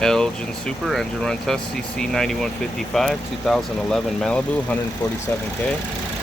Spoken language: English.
Elgin Super engine run test CC 9155 2011 Malibu 147K.